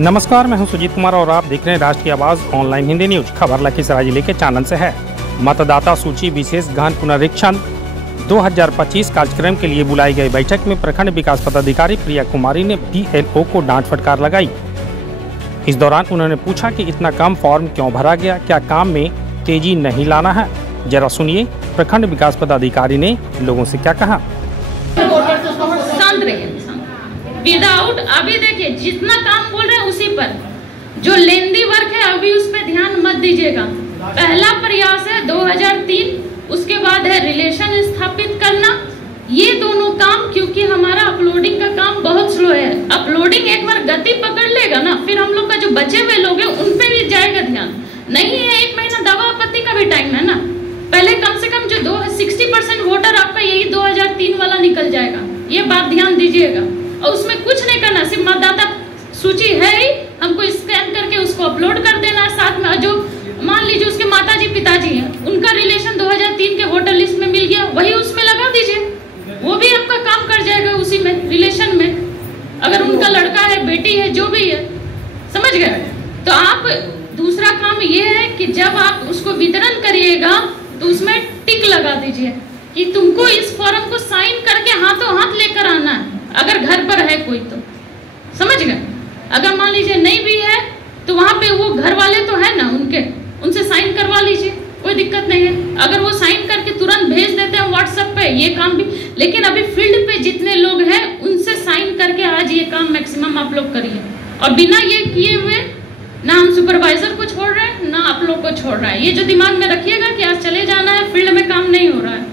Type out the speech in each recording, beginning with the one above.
नमस्कार, मैं हूं सुजीत कुमार और आप देख रहे हैं राष्ट्रीय आवाज ऑनलाइन हिंदी न्यूज। खबर लखीसराय जिले के चानन से है। मतदाता सूची विशेष गहन पुनरीक्षण 2025 कार्यक्रम के लिए बुलाई गई बैठक में प्रखंड विकास पदाधिकारी प्रिया कुमारी ने BLO को डांट फटकार लगाई। इस दौरान उन्होंने पूछा कि इतना कम फॉर्म क्यों भरा गया, क्या काम में तेजी नहीं लाना है। जरा सुनिए प्रखंड विकास पदाधिकारी ने लोगों से क्या कहा। विदाउट अभी देखिए जितना काम बोल रहे हैं उसी पर, जो लेंदी वर्क है अभी उस पर ध्यान मत दीजिएगा। पहला प्रयास है 2003, उसके बाद है रिलेशन स्थापित करना। ये दोनों काम, क्योंकि हमारा अपलोडिंग का काम बहुत स्लो है। अपलोडिंग एक बार गति पकड़ लेगा ना, फिर हम लोग का जो बचे हुए लोग हैं उन पे भी जाएगा ध्यान। नहीं है 1 महीना दवा आपत्ति का भी टाइम है ना। पहले कम से कम जो 60% वोटर आपका यही 2003 वाला निकल जाएगा, ये बात ध्यान दीजिएगा। और उसमें कुछ नहीं करना, सिर्फ मतदाता सूची है ही, हमको स्कैन करके उसको अपलोड कर देना। साथ में जो मान लीजिए उसके माताजी पिताजी हैं, उनका रिलेशन 2003 के वोटर लिस्ट में मिल गया, वही उसमें लगा दीजिए, वो भी आपका काम कर जाएगा उसी में, रिलेशन में। अगर उनका लड़का है, बेटी है, जो भी है, समझ गए। तो आप दूसरा काम ये है कि जब आप उसको वितरण करिएगा तो उसमें टिक लगा दीजिए कि तुमको इस फॉर्म को साइन करके हाथों हाथ लेकर आना है। अगर घर पर है कोई तो समझ गए। अगर मान लीजिए नहीं भी है तो वहां पे वो घर वाले तो है ना उनके, उनसे साइन करवा लीजिए, कोई दिक्कत नहीं है। अगर वो साइन करके तुरंत भेज देते हैं व्हाट्सएप पे, ये काम भी। लेकिन अभी फील्ड पे जितने लोग हैं उनसे साइन करके आज ये काम मैक्सिमम आप लोग करिए। और बिना ये किए हुए ना हम सुपरवाइजर को छोड़ रहे हैं, ना आप लोग को छोड़ रहा है। ये जो दिमाग में रखिएगा कि आज चले जाना है, फील्ड में काम नहीं हो रहा है।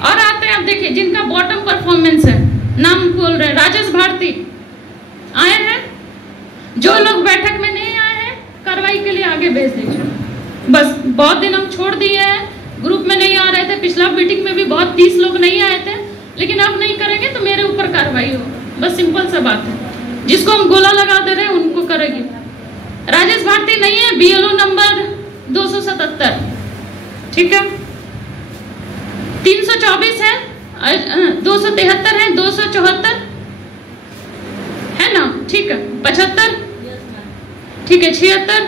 और आते हैं, आप देखिए जिनका बॉटम परफॉर्मेंस है, नाम बोल रहे हैं, राजेश भारती आए हैं। जो लोग बैठक में नहीं आए हैं कार्रवाई के लिए आगे भेज दीजिए। बस बहुत दिन हम छोड़ दिए हैं, ग्रुप में नहीं आ रहे थे, पिछला मीटिंग में भी बहुत 30 लोग नहीं आए थे, लेकिन अब नहीं करेंगे तो मेरे ऊपर कार्रवाई होगी। बस सिंपल सा बात है। जिसको हम गोला लगा दे रहे हैं उनको करेंगे। राजेश भारती नहीं है, BLO नंबर 277, ठीक है, 324 है, 273 है, 274 है ना, ठीक है, 75 ठीक है, 76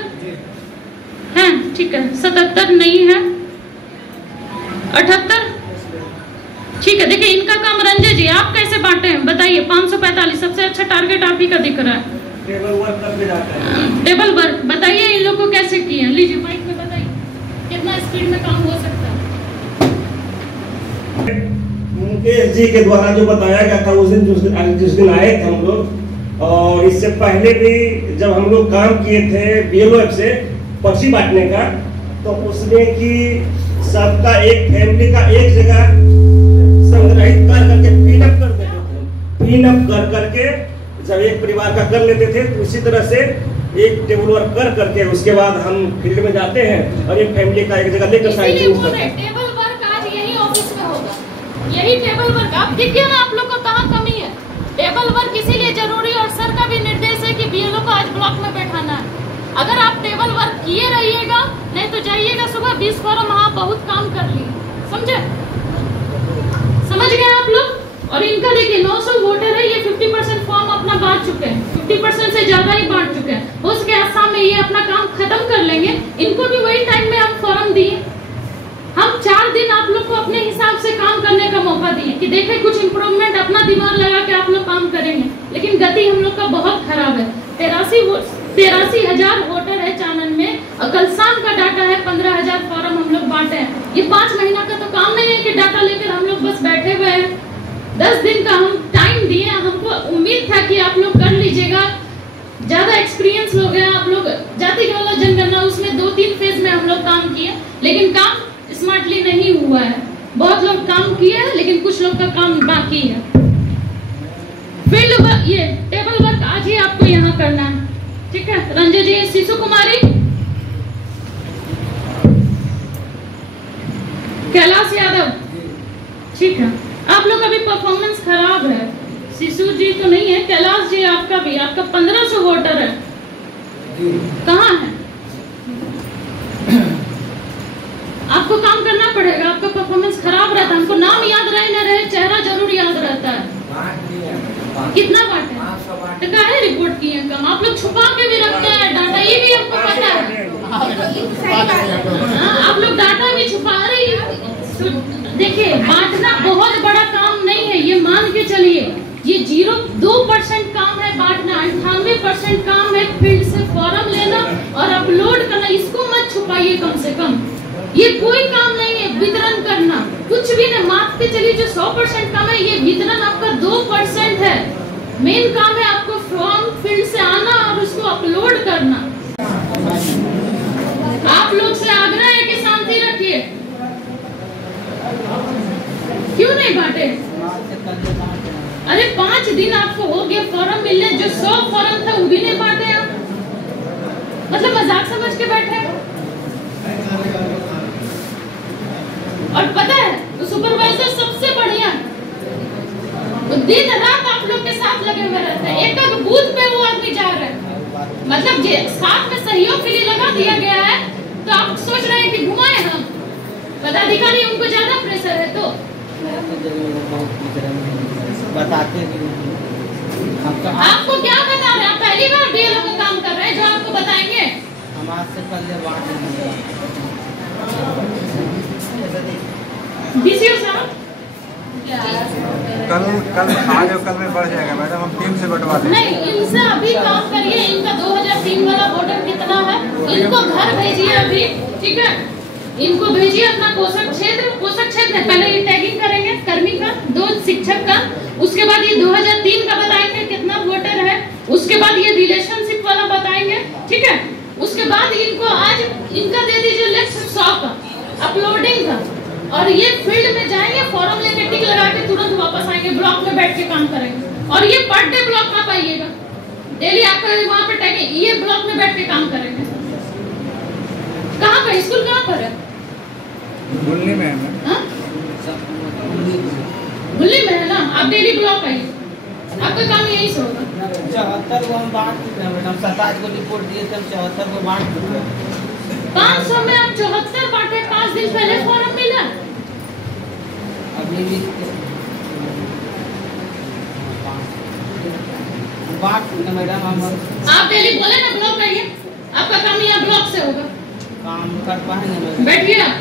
है, ठीक है, 77 नहीं है, 78 ठीक है। देखिए इनका काम, रंजय जी आप कैसे बांटे हैं बताइए। 545 सबसे अच्छा टारगेट आप ही का दिख रहा है। टेबल वर्क बताइए इन लोग को कैसे किए। लीजिए माइक में बताइए कितना स्पीड में काम हो सकता है। मुकेश जी के द्वारा जो बताया गया था उस दिन जिस दिन आए थे हम लोग, और इससे पहले भी जब हम लोग काम किए थे BLO ऐप से पर्ची बांटने का, तो उसमें कि सबका एक फैमिली का एक जगह संग्रहित कर करके पिनअप कर देते थे। पिनअप कर करके जब एक परिवार का कर लेते थे तो उसी तरह से एक टेबल वर्क कर करके उसके बाद हम फील्ड में जाते हैं और एक फैमिली का एक जगह लेकर साइन करते हैं। टेबल वर्क आज यही ऑफिस में होगा, यही टेबल वर्क। आप देखिए ना आप लोग को कहाँ कमी है। टेबल वर्क इसीलिए जरूरी, और सर का भी निर्देश है कि BLO को आज ब्लॉक में बैठाना है। अगर आप टेबल वर्क किए रहिएगा, नहीं तो जाइएगा सुबह 20 फॉर्म, हाँ बहुत काम कर लिए, समझे, समझ गए आप लोग। और इनका देखिए 900 वोटर है, ये 50% फॉर्म अपना बांट चुके हैं, 50% से ज्यादा ही बांट चुके हैं। हो सके आसाम में ये अपना काम खत्म कर लेंगे। इनको भी वही टाइम में हम फॉर्म दिए। हम 4 दिन आप लोग को अपने हिसाब से काम करने का मौका दिए कि देखें कुछ इंप्रूवमेंट, अपना दिमाग लगा के आप लोग काम करेंगे। लेकिन गति हम लोग का बहुत खराब है। 83,000 वोटर है चानन में, और कल शाम का डाटा है 15,000 फॉर्म हम लोग बांटे हैं। ये 5 महीना का तो काम नहीं है कि डाटा लेकर हम लोग बस बैठे हुए हैं। 10 दिन का हम टाइम दिए, हमको उम्मीद था कि आप लोग कर लीजिएगा। ज्यादा एक्सपीरियंस लोग हैं आप लोग। जाति जनगणना उसमें 2-3 फेज में हम लोग काम किए, लेकिन काम स्मार्टली नहीं हुआ है। बहुत लोग काम किए हैं, लेकिन कुछ लोग का काम बाकी है। फील्ड वर्क, ये टेबल वर्क आज ही आपको यहाँ करना है, ठीक है। रंजय जी, शिशु कुमारी, कैलाश यादव, ठीक है। आप लोग का भी परफॉर्मेंस खराब है। शिशु जी तो नहीं है, कैलाश जी आपका भी, आपका 1500 वोटर है, कहाँ है? आपको काम करना पड़ेगा। आपका परफॉर्मेंस खराब रहता है, हमको नाम याद रहे न रहे, चेहरा जरूर याद रहता है। कितना बांटे? तो काहे रिपोर्ट किए कम? आप लोग छुपा आप लोग डाटा भी छुपा रही हैं। देखिए, बांटना बहुत बड़ा काम नहीं है, ये मान के चलिए। ये 0.2% काम है बांटना, 98% काम है फील्ड से फॉर्म लेना और अपलोड करना। इसको मत छुपाइए कम से कम। ये कोई काम नहीं है वितरण करना, कुछ भी नहीं। माप के चलिए, जो 100% काम है, ये वितरण आपका 2% है। मेन काम है आपको फॉर्म फील्ड से आना और उसको अपलोड करना। आप लोग से आग्रह है कि शांति रखिए। क्यों नहीं बांटे? अरे 5 दिन आपको हो गया फॉर्म मिलने, जो 100 फॉर्म था वो भी नहीं बांटे आप। मतलब मजाक समझ के बैठे। और पता है तो सुपरवाइजर सबसे बढ़िया, वो दिन रात आप लोग के साथ लगे हुए रहते हैं। एक बूथ पे वो आदमी जा रहा है, मतलब साथ में सहयोग के लिए लगा दिया गया है। तो आप सोच रहे हैं कि घुमाए हम पदाधिकारी, उनको ज्यादा प्रेशर है। तो बताते आपको क्या बता रहे हैं? आप पहली बार बीएलओ का काम कर रहे हैं जो आपको बताएंगे। हम आज से पहले बीसीओ साहब कल आज और कल में बढ़ जाएगा मैडम, हम टीम से बंटवा देंगे। नहीं, इनसे अभी काम करिए। इनका 2003 वाला वोटर कितना है, इनको घर भेजिए अभी, ठीक है? इनको भेजिए अपना पोषक क्षेत्र में। पहले ये टैगिंग करेंगे कर्मी का, 2 शिक्षक का, उसके बाद ये 2003 का बताएंगे कितना वोटर है, उसके बाद ये रिलेशनशिप वाला बताएंगे, ठीक है? उसके बाद इनको आज इनका दे दीजिए लिस्ट 100 का अपलोडिंग का, और ये फील्ड में जाएंगे, फॉर्म लेके टिक लगा के तुरंत वापस आएंगे, ब्लॉक में बैठ के काम करेंगे। और ये पर डे ब्लॉक आप आइएगा, डेली आपका वहाँ पे टैगिंग, ये ब्लॉक में बैठ के काम करेंगे। कहाँ पर स्कूल कहाँ पर है? मुरली में है। मुरली में है ना? आप डेली ब्लॉक आइए, आपका काम यही से होगा। 74 को हम बांट चुके हैं मैडम, 27 को रिपोर्ट दिए थे, हम 74 को बांट चुके हैं। 500 में आप 74 बांटे, 5 दिन पहले फॉर्म मिला। अभी भी बांट चुके मैडम हम। आप डेली बोले ना ब्लॉक आइए, आपका काम यहाँ ब्लॉक से होगा। काम कर पाएंगे मैडम? बैठिए आप,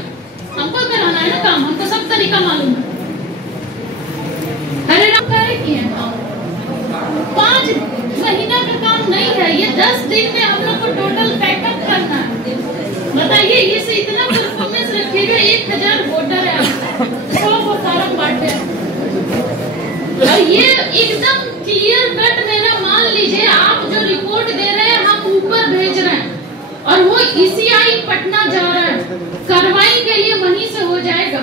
हमको कराना है ना काम, हमको सब तरीका मालूम है। हरे राम करे किए 5 महीना का काम नहीं है ये, 10 दिन में हम लोग को टोटल पैकअप करना है। बताइए, ये से इतना परफॉर्मेंस रखिएगा। 1000 वोटर है, 100 को फॉर्म बांटे, और ये एकदम क्लियर कट मेरा मान लीजिए। आप जो रिपोर्ट दे रहे हैं हम ऊपर भेज रहे हैं, और वो ECI पटना जा रहा है, कार्रवाई के लिए वहीं से हो जाएगा।